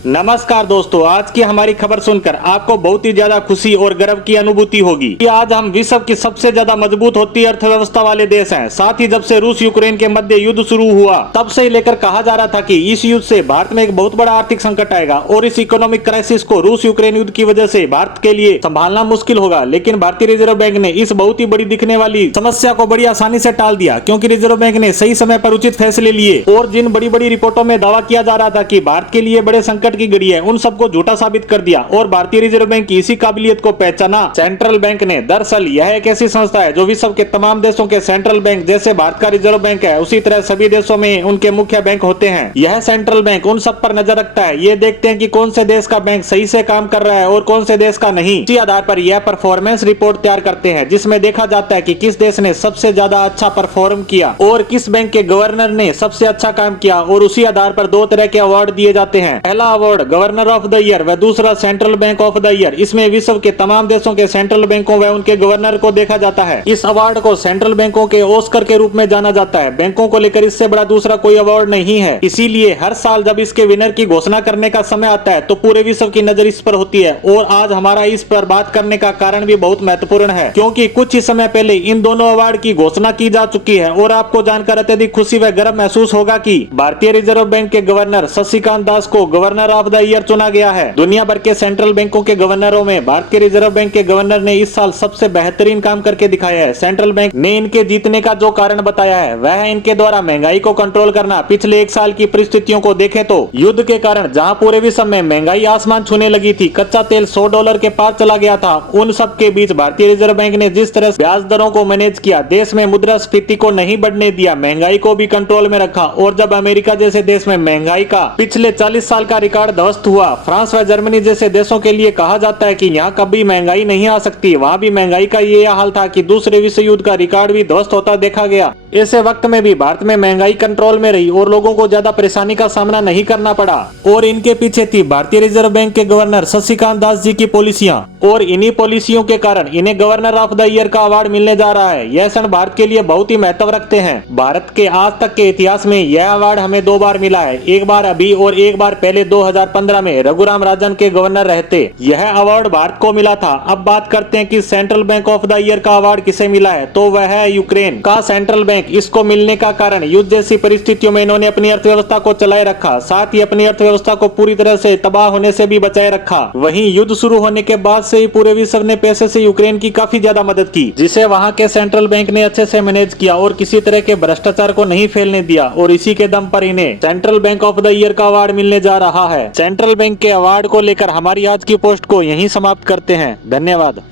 नमस्कार दोस्तों, आज की हमारी खबर सुनकर आपको बहुत ही ज्यादा खुशी और गर्व की अनुभूति होगी कि आज हम विश्व की सबसे ज्यादा मजबूत होती अर्थव्यवस्था वाले देश हैं। साथ ही जब से रूस यूक्रेन के मध्य युद्ध शुरू हुआ तब से ही लेकर कहा जा रहा था कि इस युद्ध से भारत में एक बहुत बड़ा आर्थिक संकट आएगा और इस इकोनॉमिक क्राइसिस को रूस यूक्रेन युद्ध की वजह से भारत के लिए संभालना मुश्किल होगा। लेकिन भारतीय रिजर्व बैंक ने इस बहुत ही बड़ी दिखने वाली समस्या को बड़ी आसानी से टाल दिया, क्योंकि रिजर्व बैंक ने सही समय पर उचित फैसले लिए और जिन बड़ी बड़ी रिपोर्टों में दावा किया जा रहा था कि भारत के लिए बड़े संकट की घड़ी है, उन सबको झूठा साबित कर दिया और भारतीय रिजर्व बैंक की इसी काबिलियत को पहचाना सेंट्रल बैंक ने। दरअसल यह एक ऐसी संस्था है जो विश्व के तमाम देशों के सेंट्रल बैंक, जैसे भारत का रिजर्व बैंक है उसी तरह सभी देशों में उनके मुख्य बैंक होते हैं। यह सेंट्रल बैंक उन सब पर नजर रखता है, ये देखते हैं कि कौन से देश का बैंक सही से काम कर रहा है और कौन से देश का नहीं। इसी आधार पर यह परफॉर्मेंस रिपोर्ट तैयार करते हैं, जिसमें देखा जाता है कि किस देश ने सबसे ज्यादा अच्छा परफॉर्म किया और किस बैंक के गवर्नर ने सबसे अच्छा काम किया। और उसी आधार पर दो तरह के अवार्ड दिए जाते हैं। पहला award governor of the year व दूसरा central bank of the year. इसमें विश्व के तमाम देशों के सेंट्रल बैंकों व उनके गवर्नर को देखा जाता है। इस अवार्ड को सेंट्रल बैंकों के ऑस्कर के रूप में जाना जाता है। बैंकों को लेकर इससे बड़ा दूसरा कोई अवार्ड नहीं है। इसीलिए हर साल जब इसके विनर की घोषणा करने का समय आता है तो पूरे विश्व की नजर इस पर होती है। और आज हमारा इस पर बात करने का कारण भी बहुत महत्वपूर्ण है, क्योंकि कुछ ही समय पहले इन दोनों अवार्ड की घोषणा की जा चुकी है। और आपको जानकर अत्यधिक खुशी व गर्व महसूस होगा कि भारतीय रिजर्व बैंक के गवर्नर शक्तिकांत दास को गवर्नर ऑफ द ईयर चुना गया है। दुनिया भर के सेंट्रल बैंकों के गवर्नरों में भारत के रिजर्व बैंक के गवर्नर ने इस साल सबसे बेहतरीन काम करके दिखाया है। सेंट्रल बैंक ने इनके जीतने का जो कारण बताया है वह है इनके द्वारा महंगाई को कंट्रोल करना। पिछले एक साल की परिस्थितियों को देखें तो युद्ध के कारण जहां पूरे विश्व में महंगाई आसमान छूने लगी थी, कच्चा तेल $100 के पार चला गया था, उन सब के बीच भारतीय रिजर्व बैंक ने जिस तरह ब्याज दरों को मैनेज किया, देश में मुद्रास्फीति को नहीं बढ़ने दिया, महंगाई को भी कंट्रोल में रखा। और जब अमेरिका जैसे देश में महंगाई का पिछले 40 साल का रिकॉर्ड ध्वस्त हुआ, फ्रांस व जर्मनी जैसे देशों के लिए कहा जाता है कि यहाँ कभी महंगाई नहीं आ सकती, वहाँ भी महंगाई का ये हाल था कि दूसरे विश्व युद्ध का रिकॉर्ड भी ध्वस्त होता देखा गया। ऐसे वक्त में भी भारत में महंगाई कंट्रोल में रही और लोगों को ज्यादा परेशानी का सामना नहीं करना पड़ा। और इनके पीछे थी भारतीय रिजर्व बैंक के गवर्नर शक्तिकांत दास जी की पॉलिसियां, और इन्हीं पॉलिसियों के कारण इन्हें गवर्नर ऑफ द ईयर का अवार्ड मिलने जा रहा है। यह क्षण भारत के लिए बहुत ही महत्व रखते हैं। भारत के आज तक के इतिहास में यह अवार्ड हमें 2 बार मिला है, एक बार अभी और एक बार पहले 2015 में रघुराम राजन के गवर्नर रहते यह अवार्ड भारत को मिला था। अब बात करते हैं कि central bank of the year का अवार्ड किसे मिला है, तो वह है यूक्रेन का सेंट्रल बैंक। इसको मिलने का कारण युद्ध जैसी परिस्थितियों में इन्होंने अपनी अर्थव्यवस्था को चलाए रखा, साथ ही अपनी अर्थव्यवस्था को पूरी तरह से तबाह होने से भी बचाए रखा। वहीं युद्ध शुरू होने के बाद से ही पूरे विश्व ने पैसे से यूक्रेन की काफी ज्यादा मदद की, जिसे वहां के सेंट्रल बैंक ने अच्छे से मैनेज किया और किसी तरह के भ्रष्टाचार को नहीं फैलने दिया। और इसी के दम पर इन्हें central bank of the year का अवार्ड मिलने जा रहा है। सेंट्रल बैंक के अवार्ड को लेकर हमारी आज की पोस्ट को यहीं समाप्त करते हैं। धन्यवाद।